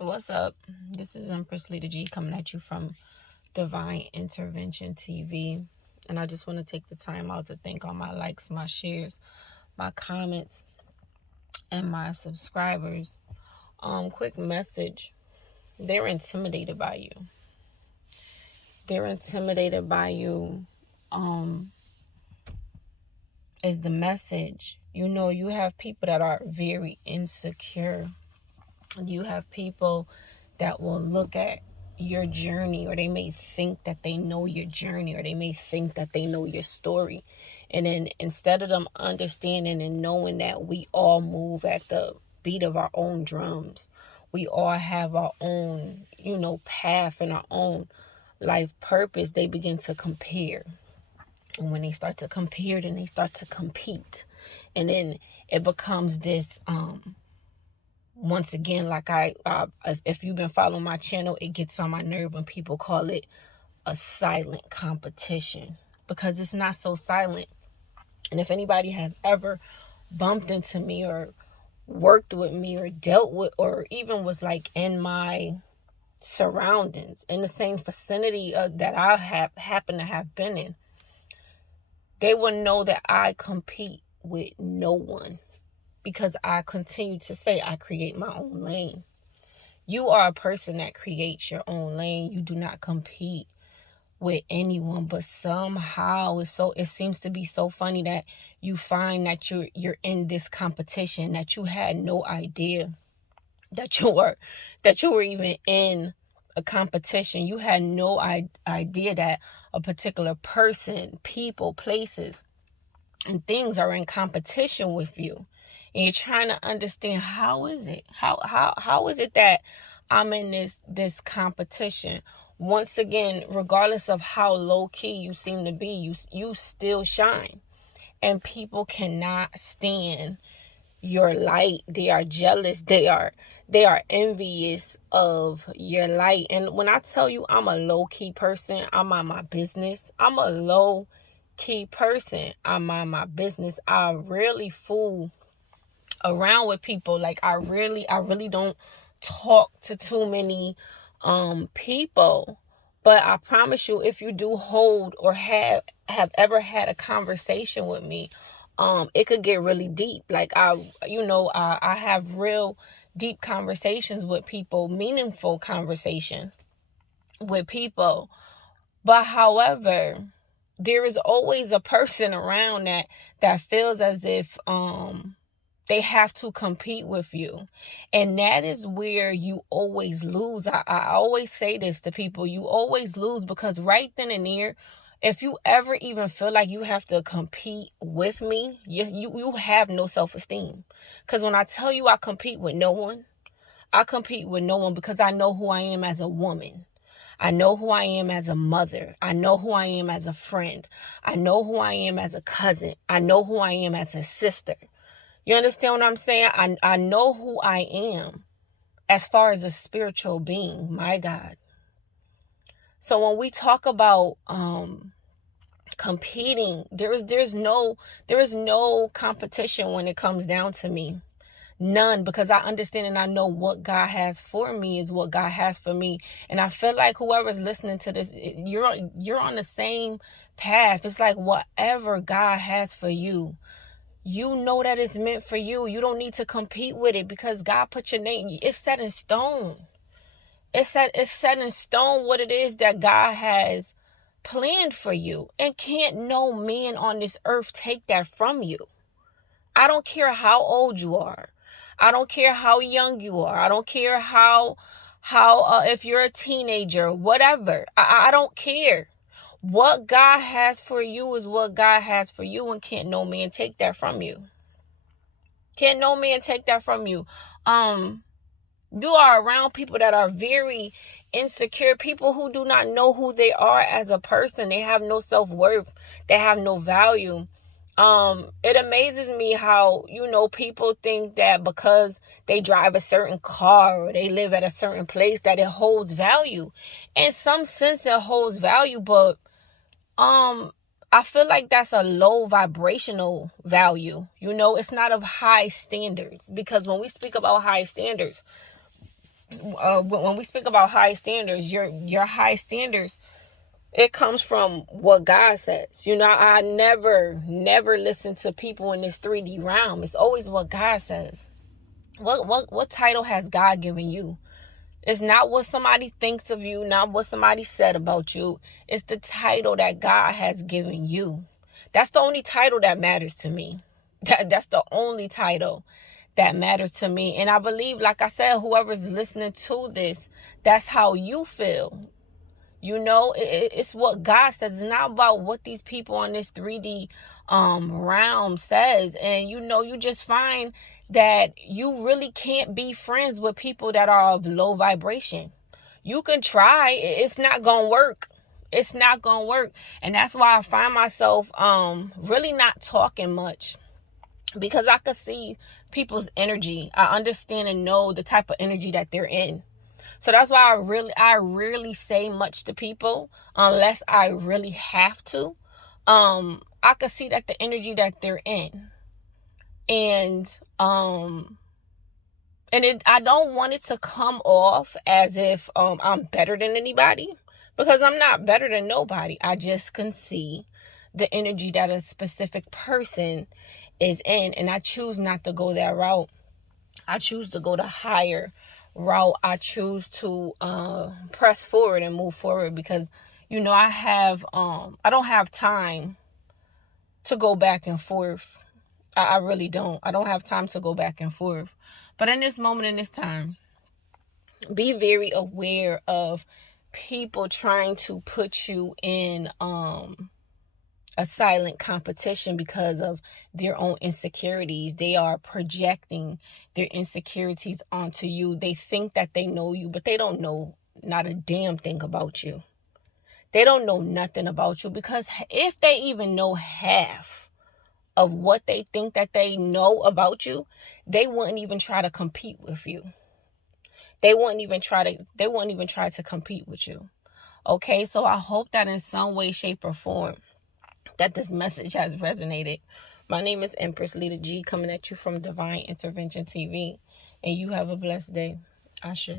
What's up? This is Empress Leader G coming at you from Divine Intervention TV. And I just want to take the time out to thank all my likes, my shares, my comments, and my subscribers. Quick message. They're intimidated by you. They're intimidated by you. Is the message. You have people that are very insecure. You have people that will look at your journey, or they may think that they know your journey, or they may think that they know your story. And then instead of them understanding and knowing that we all move at the beat of our own drums, we all have our own, path and our own life purpose, they begin to compare. And when they start to compare, then they start to compete. And then it becomes this, once again, like if you've been following my channel, it gets on my nerve when people call it a silent competition, because it's not so silent. And if anybody has ever bumped into me or worked with me or dealt with, or even was like in my surroundings, in the same vicinity that I have happened to have been in, they will know that I compete with no one. Because I continue to say I create my own lane. You are a person that creates your own lane. You do not compete with anyone. But somehow it seems to be so funny that you find that you're in this competition, that you had no idea that you were even in a competition. You had no idea that a particular person, people, places, and things are in competition with you. And you're trying to understand, how is it? How is it that I'm in this competition? Once again, regardless of how low key you seem to be, you still shine. And people cannot stand your light. They are jealous. They are envious of your light. And when I tell you I'm a low key person, I'm on my business. I'm a low key person. I'm on my business. I rarely fool around with people. Like I really don't talk to too many people. But I promise you, if you do hold or have ever had a conversation with me, it could get really deep. Like I have real deep conversations with people, meaningful conversations with people. But however, there is always a person around that feels as if they have to compete with you. And that is where you always lose. I always say this to people. You always lose, because right then and there, if you ever even feel like you have to compete with me, you have no self-esteem. Because when I tell you I compete with no one, I compete with no one because I know who I am as a woman. I know who I am as a mother. I know who I am as a friend. I know who I am as a cousin. I know who I am as a sister. You understand what I'm saying? I know who I am as far as a spiritual being, my God. So when we talk about competing, there is no competition when it comes down to me. None, because I understand and I know what God has for me is what God has for me. And I feel like whoever's listening to this, you're on the same path. It's like whatever God has for you, you know that it's meant for you. You don't need to compete with it, because God put your name. It's set in stone. It's set in stone what it is that God has planned for you. And can't no man on this earth take that from you. I don't care how old you are. I don't care how young you are. I don't care how if you're a teenager, whatever. I don't care. What God has for you is what God has for you, and can't no man take that from you. Can't no man take that from you. You are around people that are very insecure, people who do not know who they are as a person. They have no self-worth. They have no value. It amazes me how, people think that because they drive a certain car or they live at a certain place that it holds value. In some sense, it holds value, but I feel like that's a low vibrational value. It's not of high standards, because when we speak about high standards, when we speak about high standards, your high standards, it comes from what God says. You know, I never listen to people in this 3D realm. It's always what God says. What title has God given you? It's not what somebody thinks of you, not what somebody said about you. It's the title that God has given you. That's the only title that matters to me. That's the only title that matters to me. And I believe, like I said, whoever's listening to this, that's how you feel. You know, it's what God says. It's not about what these people on this 3D realm says. And, you know, you just find that you really can't be friends with people that are of low vibration. You can try. It's not going to work. It's not going to work. And that's why I find myself really not talking much, because I could see people's energy. I understand and know the type of energy that they're in. So that's why I rarely say much to people unless I really have to. I could see that the energy that they're in. And I don't want it to come off as if I'm better than anybody, because I'm not better than nobody. I just can see the energy that a specific person is in, and I choose not to go that route. I choose to go the higher route. I choose to press forward and move forward, because, you know, I don't have time to go back and forth. I really don't. I don't have time to go back and forth. But in this moment, in this time, be very aware of people trying to put you in a silent competition because of their own insecurities. They are projecting their insecurities onto you. They think that they know you, but they don't know not a damn thing about you. They don't know nothing about you, because if they even know half of what they think that they know about you, they wouldn't even try to compete with you. They wouldn't even try to compete with you. Okay, so I hope that in some way, shape, or form that this message has resonated. My name is Empress Leader G, coming at you from Divine Intervention TV, and you have a blessed day. Ashe.